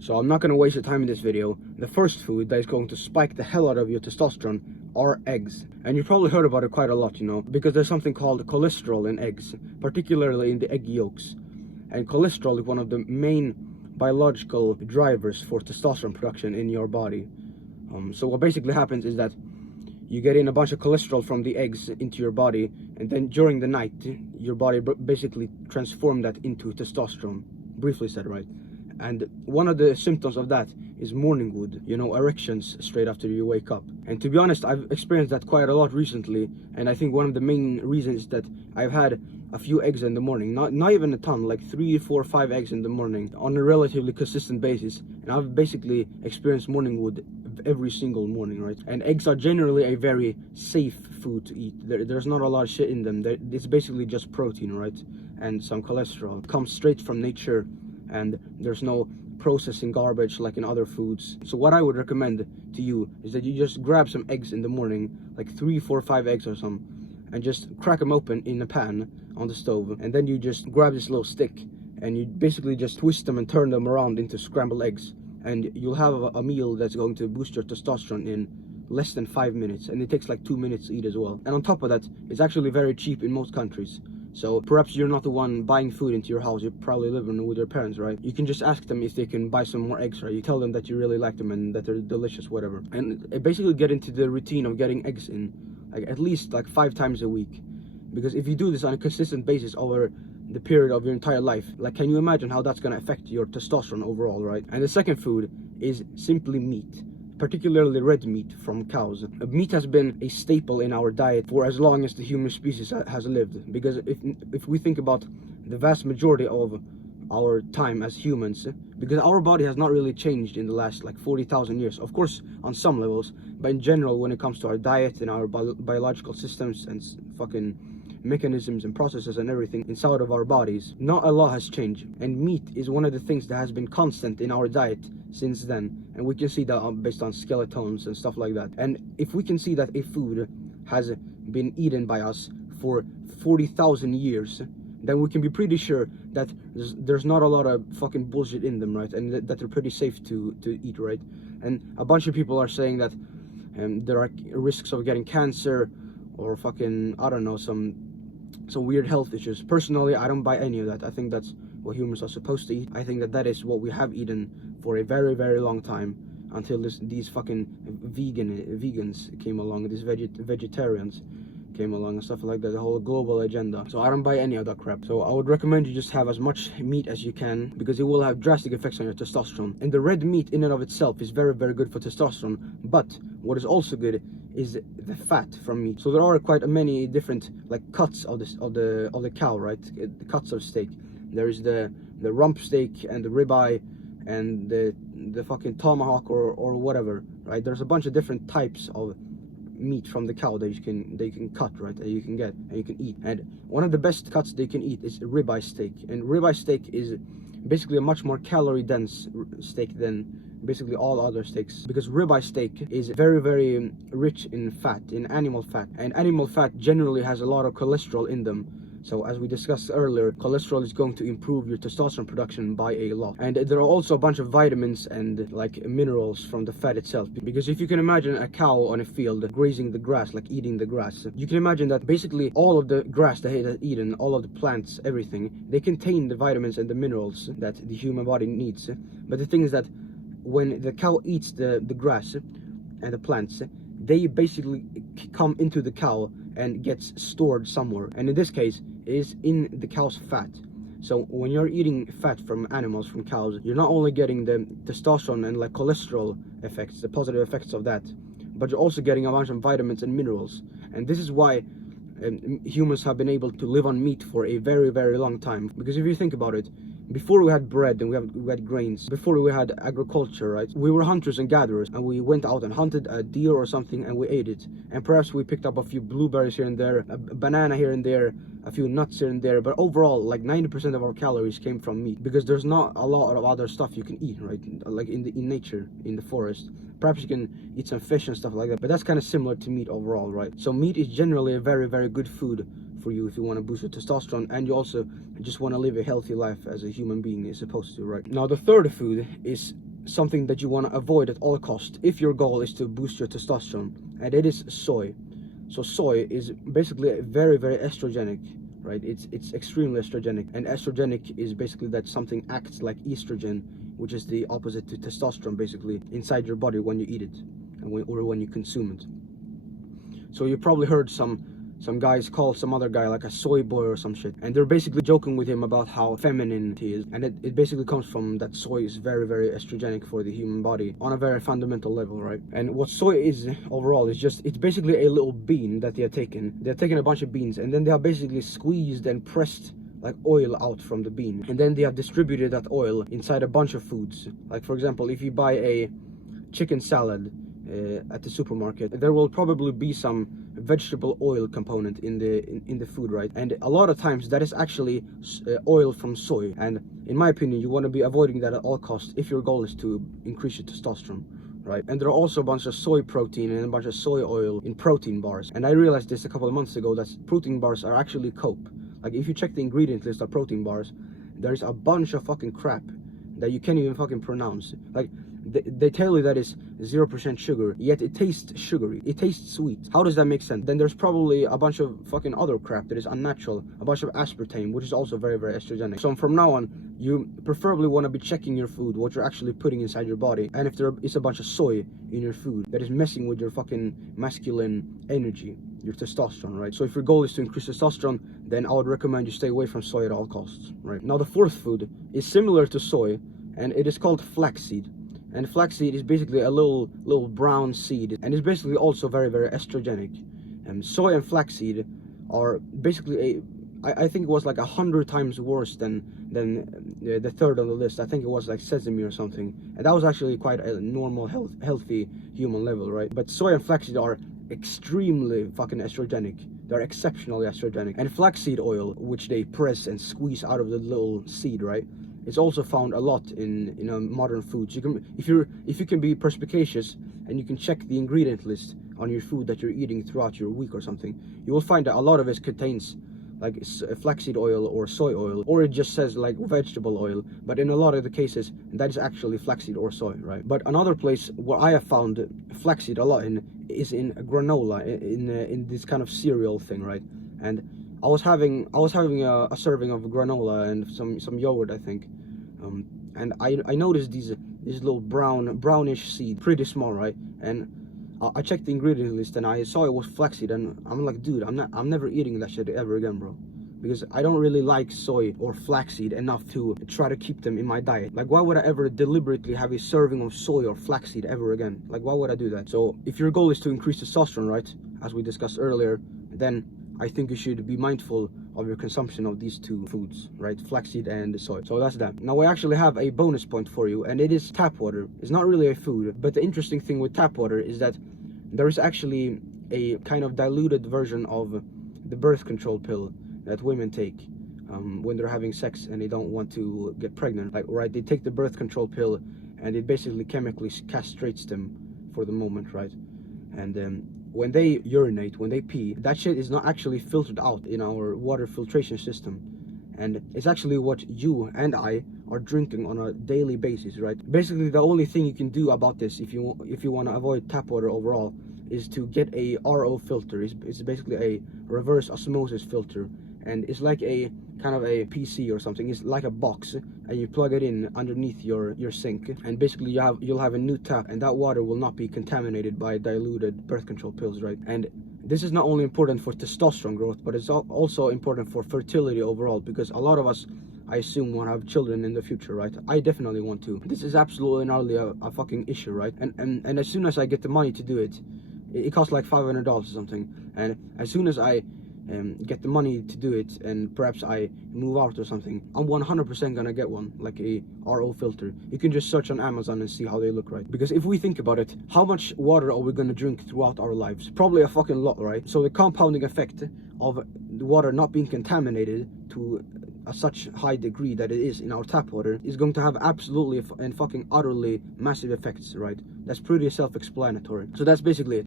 So I'm not going to waste your time in this video. The first food that is going to spike the hell out of your testosterone are eggs. And you've probably heard about it quite a lot, you know, because there's something called cholesterol in eggs, particularly in the egg yolks. And cholesterol is one of the main biological drivers for testosterone production in your body. So what basically happens is that you get in a bunch of cholesterol from the eggs into your body, and then during the night, your body basically transforms that into testosterone, briefly said, right? And one of the symptoms of that is morning wood, you know, erections straight after you wake up. And to be honest, I've experienced that quite a lot recently, and I think one of the main reasons is that I've had a few eggs in the morning, not even a ton, like 3, 4, 5 eggs in the morning on a relatively consistent basis, and I've basically experienced morning wood every single morning, right? And eggs are generally a very safe food to eat. There's not a lot of shit in them. It's basically just protein, right? And some cholesterol. It comes straight from nature, and there's no processing garbage like in other foods. So what I would recommend to you is that you just grab some eggs in the morning, like 3, 4, 5 eggs or some, and just crack them open in a pan on the stove, and then you just grab this little stick and you basically just twist them and turn them around into scrambled eggs, and you'll have a meal that's going to boost your testosterone in less than 5 minutes, and it takes like 2 minutes to eat as well. And on top of that, it's actually very cheap in most countries. So perhaps you're not the one buying food into your house, you're probably living with your parents, right? You can just ask them if they can buy some more eggs, right? You tell them that you really like them and that they're delicious, whatever. And basically get into the routine of getting eggs in, like at least like 5 times a week. Because if you do this on a consistent basis over the period of your entire life, like, can you imagine how that's going to affect your testosterone overall, right? And the second food is simply meat, particularly red meat from cows. Meat has been a staple in our diet for as long as the human species has lived, because if we think about the vast majority of our time as humans, because our body has not really changed in the last like 40,000 years, of course on some levels, but in general when it comes to our diet and our biological systems and fucking mechanisms and processes and everything inside of our bodies, not a lot has changed. And meat is one of the things that has been constant in our diet since then, and we can see that based on skeletons and stuff like that. And if we can see that a food has been eaten by us for 40,000 years, then we can be pretty sure that there's not a lot of fucking bullshit in them, right? And that they're pretty safe to eat, right? And a bunch of people are saying that there are risks of getting cancer or fucking, I don't know, some weird health issues. Personally, I don't buy any of that. I think that's what humans are supposed to eat. I think that is what we have eaten for a very, very long time, until these fucking vegans came along, these vegetarians came along and stuff like that, the whole global agenda. So I don't buy any of that crap. So I would recommend you just have as much meat as you can, because it will have drastic effects on your testosterone. And the red meat in and of itself is very, very good for testosterone, but what is also good is the fat from meat. So there are quite many different like cuts of the cow, right? The cuts of steak. There is the rump steak and the ribeye and the fucking tomahawk or whatever, right? There's a bunch of different types of meat from the cow that you can cut, right? That you can get and you can eat. And one of the best cuts they can eat is ribeye steak. And ribeye steak is basically a much more calorie dense steak than basically all other steaks, because ribeye steak is very, very rich in fat, in animal fat, and animal fat generally has a lot of cholesterol in them. So as we discussed earlier, cholesterol is going to improve your testosterone production by a lot. And there are also a bunch of vitamins and like minerals from the fat itself. Because if you can imagine a cow on a field grazing the grass, like eating the grass, you can imagine that basically all of the grass that it has eaten, all of the plants, everything, they contain the vitamins and the minerals that the human body needs. But the thing is that when the cow eats the grass and the plants, they basically come into the cow and gets stored somewhere, and in this case it is in the cow's fat. So when you're eating fat from animals, from cows, you're not only getting the testosterone and like cholesterol effects, the positive effects of that, but you're also getting a bunch of vitamins and minerals. And this is why humans have been able to live on meat for a very, very long time. Because if you think about it, before we had bread and we had grains, before we had agriculture, right? We were hunters and gatherers, and we went out and hunted a deer or something and we ate it. And perhaps we picked up a few blueberries here and there, a banana here and there, a few nuts here and there, but overall like 90% of our calories came from meat, because there's not a lot of other stuff you can eat, right? Like in nature, in the forest. Perhaps you can eat some fish and stuff like that, but that's kind of similar to meat overall, right? So meat is generally a very, very good food for you if you want to boost your testosterone, and you also just want to live a healthy life as a human being is supposed to, right? Now the third food is something that you want to avoid at all costs if your goal is to boost your testosterone, and it is soy. So soy is basically very, very estrogenic, right? It's extremely estrogenic, and estrogenic is basically that something acts like estrogen, which is the opposite to testosterone, basically, inside your body when you eat it, or when you consume it. So you probably heard some guys call some other guy like a soy boy or some shit, and they're basically joking with him about how feminine he is, and it basically comes from that soy is very, very estrogenic for the human body on a very fundamental level, right? And what soy is overall is just, it's basically a little bean that they're taking a bunch of beans, and then they are basically squeezed and pressed like oil out from the bean, and then they have distributed that oil inside a bunch of foods. Like, for example, if you buy a chicken salad at the supermarket, there will probably be some vegetable oil component in the food, right? And a lot of times that is actually oil from soy, and in my opinion you want to be avoiding that at all costs if your goal is to increase your testosterone, right? And there are also a bunch of soy protein and a bunch of soy oil in protein bars, and I realized this a couple of months ago, that protein bars are actually cope. Like, if you check the ingredient list of protein bars, there's a bunch of fucking crap that you can't even fucking pronounce. Like, they tell you that it's 0% sugar, yet it tastes sugary, it tastes sweet. How does that make sense? Then there's probably a bunch of fucking other crap that is unnatural, a bunch of aspartame, which is also very, very estrogenic. So from now on, you preferably want to be checking your food, what you're actually putting inside your body, and if there is a bunch of soy in your food that is messing with your fucking masculine energy, your testosterone, right? So if your goal is to increase testosterone, then I would recommend you stay away from soy at all costs, right? Now the fourth food is similar to soy, and it is called flaxseed. And flaxseed is basically a little brown seed, and it's basically also very, very estrogenic. And soy and flaxseed are basically I think it was like 100 times worse than the third on the list. I think it was like sesame or something, and that was actually quite a normal, healthy human level, right? But soy and flaxseed are extremely fucking estrogenic. They're exceptionally estrogenic. And flaxseed oil, which they press and squeeze out of the little seed, right? It's also found a lot in modern foods. You can, if you can be perspicacious and you can check the ingredient list on your food that you're eating throughout your week or something, you will find that a lot of it contains like flaxseed oil or soy oil, or it just says like vegetable oil, but in a lot of the cases that is actually flaxseed or soy, right? But another place where I have found flaxseed a lot is in granola, in this kind of cereal thing, right? And I was having a serving of granola and some yogurt, I think, and I noticed these little brownish seed, pretty small, right? And I checked the ingredient list and I saw it was flaxseed, and I'm like, dude, I'm never eating that shit ever again, bro, because I don't really like soy or flaxseed enough to try to keep them in my diet. Like, why would I ever deliberately have a serving of soy or flaxseed ever again? Like, why would I do that? So if your goal is to increase testosterone, right, as we discussed earlier, then I think you should be mindful of your consumption of these two foods, right? Flaxseed and soy. So that's that. Now I actually have a bonus point for you, and it is tap water. It's not really a food, but the interesting thing with tap water is that there is actually a kind of diluted version of the birth control pill that women take when they're having sex and they don't want to get pregnant. Like, right, they take the birth control pill and it basically chemically castrates them for the moment, right? And when they urinate, when they pee, that shit is not actually filtered out in our water filtration system, and it's actually what you and I are drinking on a daily basis, right? Basically, the only thing you can do about this, if you want to avoid tap water overall, is to get a RO filter. It's basically a reverse osmosis filter, and it's like a kind of a PC or something. It's like a box, and you plug it in underneath your sink, and basically you'll have a new tap, and that water will not be contaminated by diluted birth control pills, right? And this is not only important for testosterone growth, but it's also important for fertility overall, because a lot of us, I assume, want to have children in the future, right? I definitely want to. This is absolutely gnarly a fucking issue, right? And as soon as I get the money to do it, it costs like $500 or something, and as soon as I get the money to do it, and perhaps I move out or something, I'm 100% gonna get one, like a RO filter. You can just search on Amazon and see how they look, right? Because if we think about it, how much water are we gonna drink throughout our lives? Probably a fucking lot, right? So the compounding effect of the water not being contaminated to a such high degree that it is in our tap water is going to have absolutely and fucking utterly massive effects, right? That's pretty self-explanatory. So that's basically it.